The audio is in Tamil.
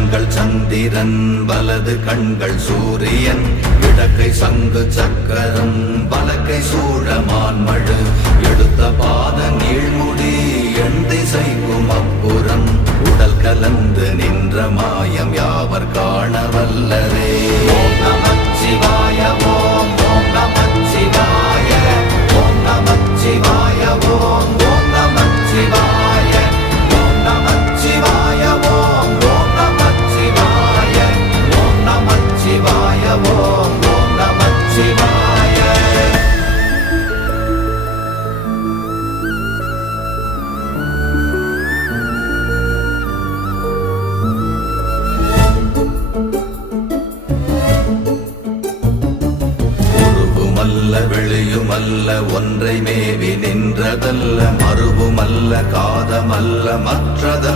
கண்கள் சந்திரன் வலது கண்கள் சூரியன் இடக்கை சங்கு சக்கரம் வலக்கை சூழமான்மழு எடுத்த பாத நீழ்முடி எண் திசைக்கும் அப்புறம் உடல் கலந்து நின்ற மாயம் யாவர் காண வல்லரே. ஓம் நமச்சிவாய ஓம் ஓம் நமச்சிவாய ஓம் நமச்சிவாய ஓம் ஓம் நமச்சிவாய ஓம் நமச்சிவாய ஓம் ஓம் நமச்சிவாய ஓம் நமச்சிவாய ஓம் ஓம் நமச்சிவாய. வெளியுமல்ல ஒன்றை மேவி நின்றதல்ல மறுவுமல்ல காதமல்ல மற்றத